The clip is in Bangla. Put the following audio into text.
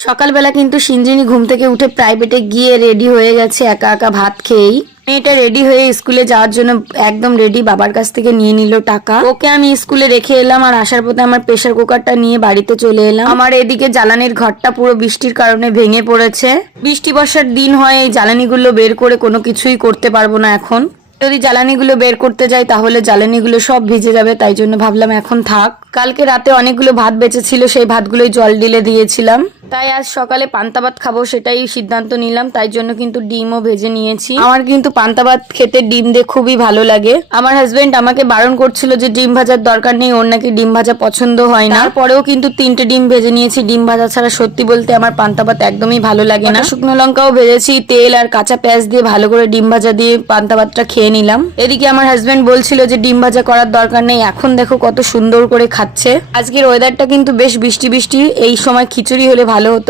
সকালবেলা কিন্তু সিঞ্জিনি ঘুম থেকে উঠে প্রাইভেটে গিয়ে রেডি হয়ে গেছে একা একা ভাত খেয়েই। মেয়েটা রেডি হয়ে স্কুলে যাওয়ার জন্য একদম রেডি, বাবার কাছ থেকে নিয়ে নিল টাকা। ওকে আমি স্কুলে রেখে এলাম আর আসার পথে আমার প্রেসার কুকারটা নিয়ে বাড়িতে চলে এলাম। আমার এদিকে জ্বালানির ঘরটা পুরো বৃষ্টির কারণে ভেঙে পড়েছে। বৃষ্টি বর্ষার দিন হয়, এই জ্বালানিগুলো বের করে কোনো কিছুই করতে পারবো না এখন। যদি জ্বালানিগুলো বের করতে যাই তাহলে জ্বালানিগুলো সব ভিজে যাবে, তাই জন্য ভাবলাম এখন থাক। কালকে রাতে অনেকগুলো ভাত বেঁচেছিল, সেই ভাতগুলোই জল ঢেলে দিয়েছিলাম। তাই আজ সকালে পান্তা ভাত খাবো সেটাই সিদ্ধান্ত নিলাম, তাই জন্য কিন্তু ডিমও ভেজে নিয়েছি। আমার কিন্তু পান্তা ভাত খেতে ডিম দিয়ে খুবই ভালো লাগে। আমার হাজবেন্ড আমাকে বারণ করছিল যে ডিম ভাজার দরকার নেই, ওর নাকি ডিম ভাজা পছন্দ হয় না। তারপরেও কিন্তু 3টে ডিম ভেজে নিয়েছি। ডিম ভাজা ছাড়া সত্যি বলতে আমার পান্তা ভাত একদমই ভালো লাগে না। শুকনো লঙ্কাও ভেজেছি, তেল আর কাঁচা পেঁয়াজ দিয়ে ভালো করে ডিম ভাজা দিয়ে পান্তা ভাতটা খেয়ে নিলাম। এদিকে আমার হাজবেন্ড বলছিল যে ডিম ভাজা করার দরকার নেই, এখন দেখো কত সুন্দর করে খাচ্ছে। আজকের ওয়েদারটা কিন্তু বেশ বৃষ্টি বৃষ্টি, এই সময় খিচুড়ি হলে ভালো হতো।